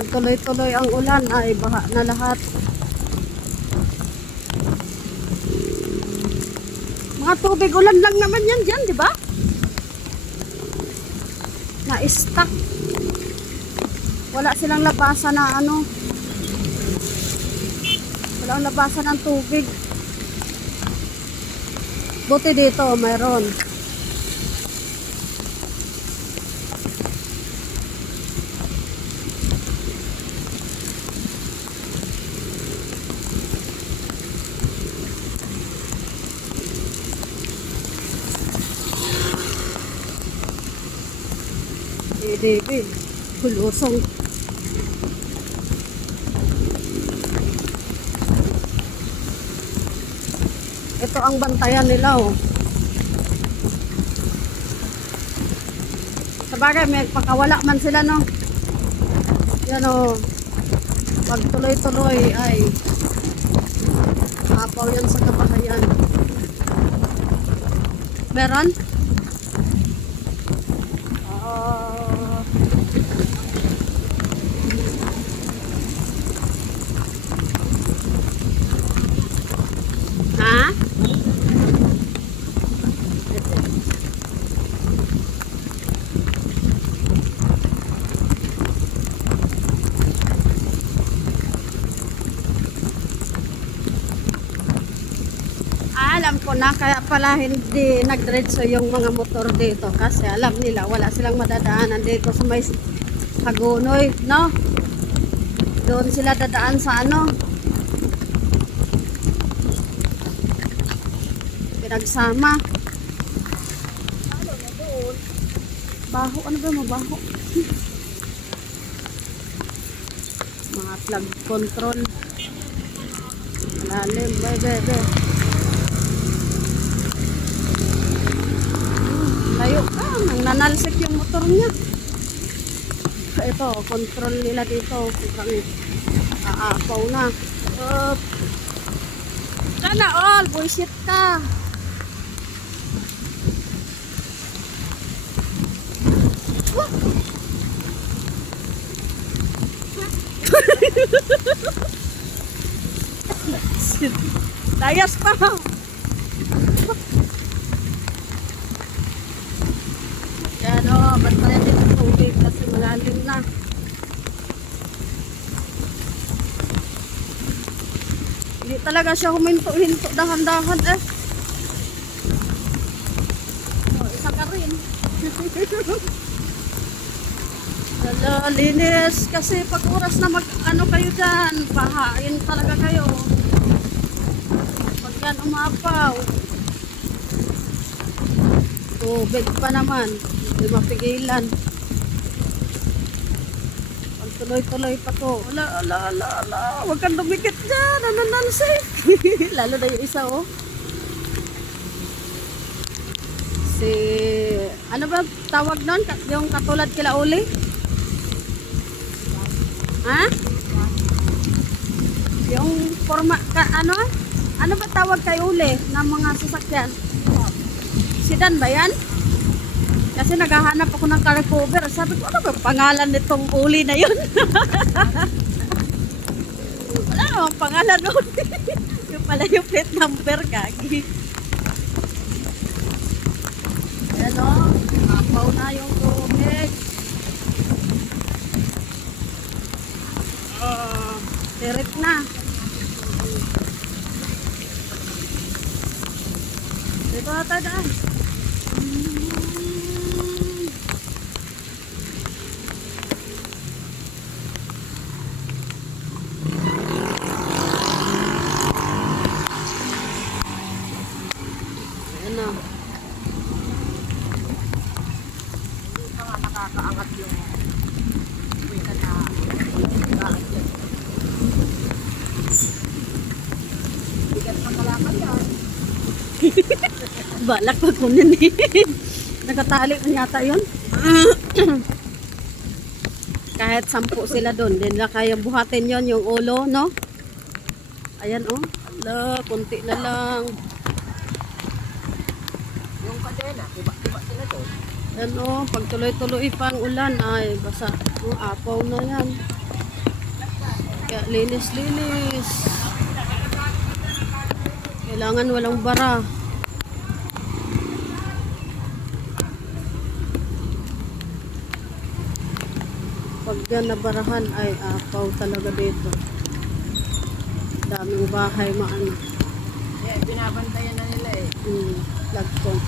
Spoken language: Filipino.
Pag tuloy-tuloy ang ulan ay baha na lahat. Mga tubig ulan lang naman yan dyan, di ba? Na-stuck. Wala silang labasan na ano. Walang labasan ng tubig. Buti dito, mayroon. Baby, hulusong. Ito ang bantayan nila, oh. Sabagay, may pakawala man sila, no? Yan, oh. Pag tuloy-tuloy ay apaw yan sa kabahayan. Meron? Ha? Alam ko na, kaya pala hindi nagdiretso yung mga motor dito kasi alam nila wala silang madadaanan dito sa may Hagonoy, no? Doon sila dadaan sa ano, pinagsama. Baho, ano ba mabaho? Mga plug control. Lalim, bebe. Layo ka, nang nanalsik yung motor niya. Ito, control nila dito. Kung aapaw na. Sana all, bullshit ka. Layas pa. Yan o, bantayan din ang tubig kasi malalim na. Hindi talaga siya huminto-hinto dahan-dahan eh. O, isa ka rin. Lala, linis. Kasi pag oras na mag-ano kayo dyan, bahain talaga kayo. Pag yan umapaw. Tubig pa naman. Hindi mapigilan. Pag tuloy-tuloy pa to. Ala. Huwag kang dumikit dyan. Ano nansik? Lalo na yung isa, oh. Ano ba tawag nun? Yung katulad kila Uli? Ha? Yung forma, ano ba tawag kay Uli ng mga sasakyan? Sedan ba yan? Kasi naghahanap ako ng car cover. Sabi ko, ano ba pangalan nitong Uli na yun? Wala namang pangalan nun. Yung pala yung plate number, gagi. Ayan o, apaw na yung tubig. Direct na. Dito na tayo daan. Ayan na. Nakakaangat yung wika na gaan dyan. Bigat na kalakal yan. Balak pa kunin eh. Nakatali na yata yun. Kahit 10 sila doon, din na kaya buhatin yon yung ulo, no? Ayan oh. Ala, kunti na lang. Yung kadena, tiba sila doon. Ayan oh, pag tuloy-tuloy pang ulan ay basa. Oh, apaw na yan. Linis. Kailangan walang bara. Pag yan nabarahan ay apaw talaga dito. Daming bahay maano. Yeah, binabantayan na nila eh. Lagkong.